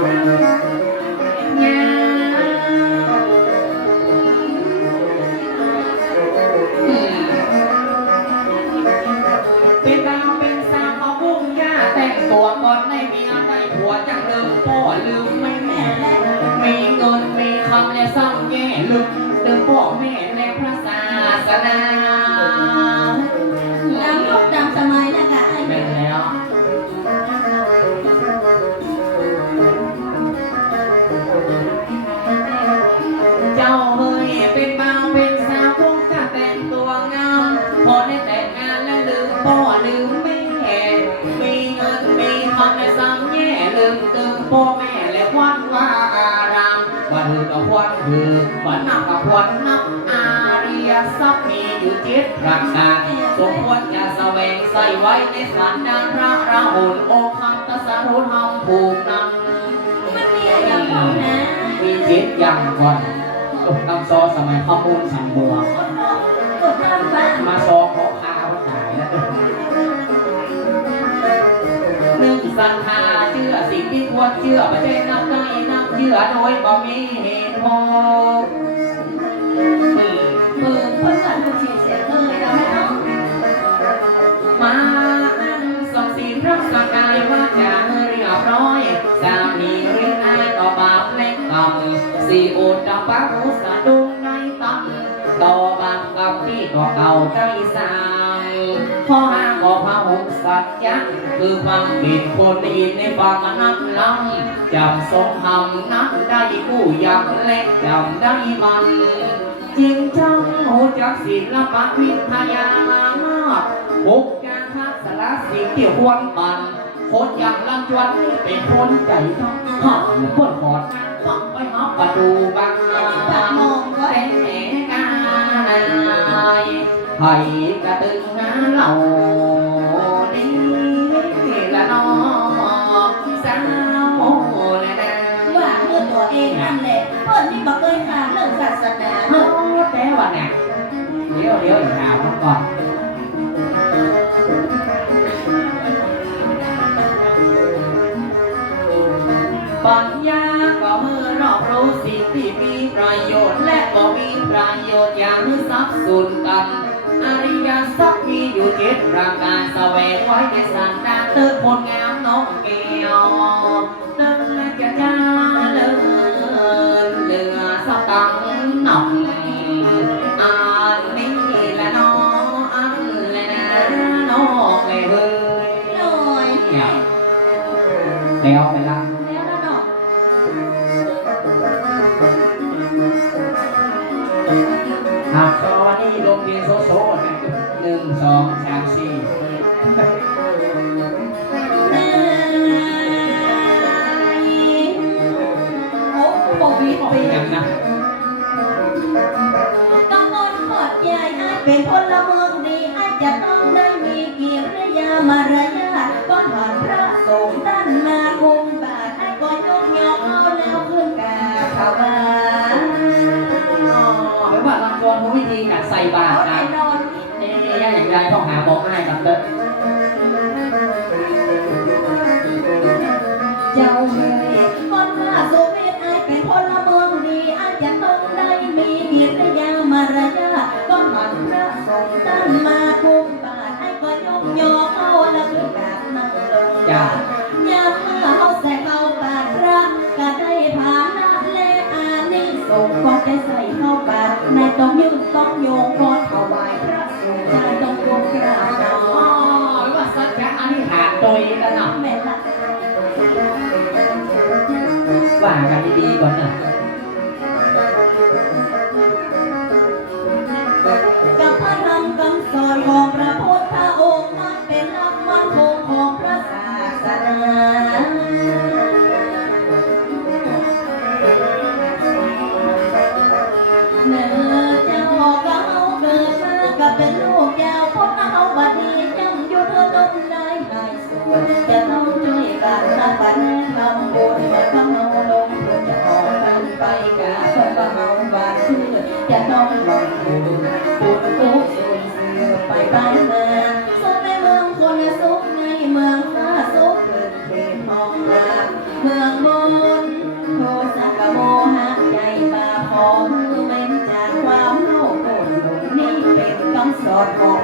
เป็นดาวเป็นสาวมาบุ้งย่าแต่งตัวก่อนได้เมียได้ผัวจังลืมพ่อลืมไม่แม่มีเงินมีคำและซ่องแง่ลึกลืมพ่อแม่ในพระศาสนา ควันว่าอารามว่าถือกับควันถือว่านับกับควันนับอาริยทรัพย์มีอยู่เจ็ดประการสมควรจะแสวงใส่ไว้ในสันดานพระราหุลโอคำตสรุธรรมภูมินำมันมีอะไรของนะมีจิตอย่างก่อนตกน้ำซอสมัยข้อมูลสังบัวมาซอ ศรัทธาเชื่อสิ่งที่ควรเชื่อไม่ใช่นับได้นับเชื่อโดยบ่มีเหตุผลอืมเปิดเพิ่นกันทุกทีเสียเลยเราไม่ต้องมาสองสีรักษากายว่าจะเรียบร้อยสามีเรียนนายต่อบาปเล็กกรรมสี่อดดับปักหูสะดุ้งในตังต่อบาปกับที่ก็เก่าใจสา จจะคือความผิดคนได้ยินในฟังนักลำจำทรงทำนั้นได้กู้ยักเล็กจำได้มันจริงจังหูจักศิลปะวิทยาบุกจางทักษละสิ่งที่ควรปันคนอย่างลังจวนเป็นคนใจต้องหักปวดขอดฟังไปหาประดูบางปากมองก็แต่กายไผ่กระตึงหาเหล่า ตัวเองนั่นแหละเพิ่นนี่บ่เคยขาดเรื่องศาสนาเฮ้ยแต่ว่าเนี่ยเดี๋ยวเดี๋ยวอีกหามันก่อนปัญญาก็เมื่อรอบรู้สิ่งที่มีประโยชน์และก็มีประโยชน์อย่างทรัพย์สุนกันอริยทรัพย์มีอยู่เจ็ดประการแสวงไว้ในสันดานเติมผลงามนกเกียว อ้โควิดออกปีอย่างนะกำหนดขอดใหญ่ให้เป็นพลเมืองดีให้จะต้องได้มีกิริยามารยาทก่อนผ่านพระสงฆ์ท่านมาคุมบาทให้ก่อนยกยอแล้วขึ้นกาเข้ามาอ๋อไม่ว่าลำจวนรู้วิธีการใส่บาตรนะแน่นอนเอ๊ะอย่างไรต้องหาบอกให้กับเต้เจ้ายาเมื่อเขาใส่เข้าบาทพระก็ได้ผ่านละและอานิสงส์ก็ได้ใส่เข้าบาทในต้องยืนต้องโยงก่อนถวายพระสงฆ์ใจต้องก้กราบเนอ๋อว่าสัจจะอธิษฐานโดยกันเนาะแม่ละว่ากันดีๆก่อนนะ เนื้อเจ้าก็เอาเกิดมาก็เป็นลูกยาวพวกเอาบัดนี้จำอยู่เธอต้องได้หายสวยจะต้องช่วยกันนะปันทำบุญมาทำเอาลงทุนจะออกกันไปกาเพื่อเอาบาดีอจะต้องลงทุนบุญกุศลไปไป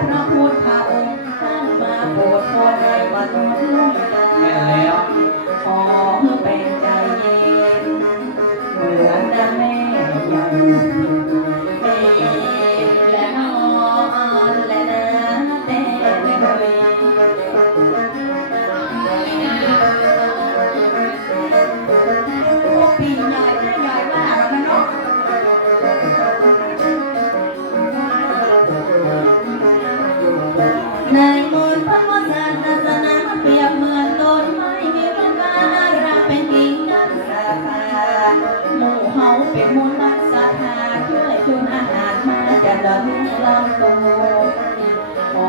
พระพุทธองค์ท่านมาโปรดพรในบัดนี้แล้วขอเป็นใจเย็นเหมือนแม่ยัง ดินลำตัวขอ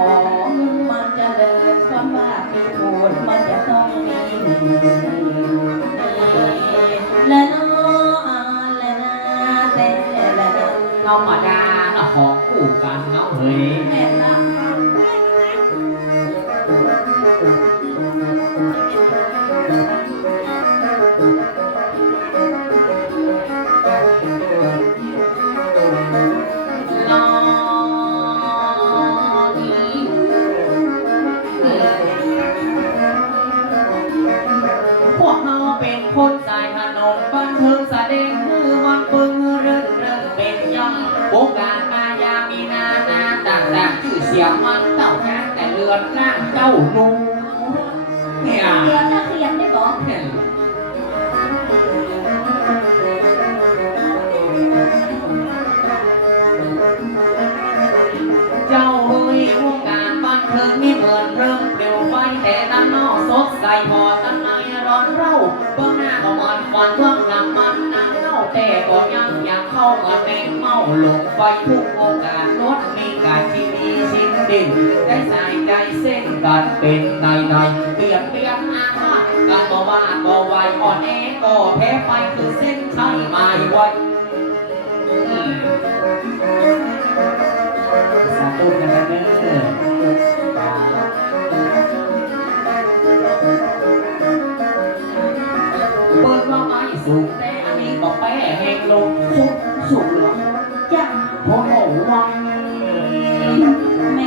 เงินมันจะเดินความว่ามีพูดมันจะต้องมีและน้อและนาแต่และนาธรรมดาเนาะของคู่กันเนาะเฮ้ย องโอกาสมายามีนานาต่างๆชื่อเสียงมันเต่าช้างแต่เลือนร่างเจ้าหนูเนี่ยเดี๋ยวจะเขียนได้บอกเจ้าเฮ้ยวงการบันเทิงนี่เหมือนเริ่มเปลี่ยวไปแต่ด้านนอกสดใสพอด้านในร้อนเร่าเบื้องหน้าก็มันฟันเบื้องหลังมันนั่งเน่าแต่ก็ยังอยา กเข้ามาแมงเมาหลงไปทุกโอกาสลดมีการที่มีชิ้นดินได้ใส่ใจเส้นกันเป็นในในเปลี่ยนเปลี่ยนอาหารการก็ว่าก็ไวอ่อนแอก็แพ้ไปคือเส้นชัยไม่ไหว พ่อ้โหวังแม่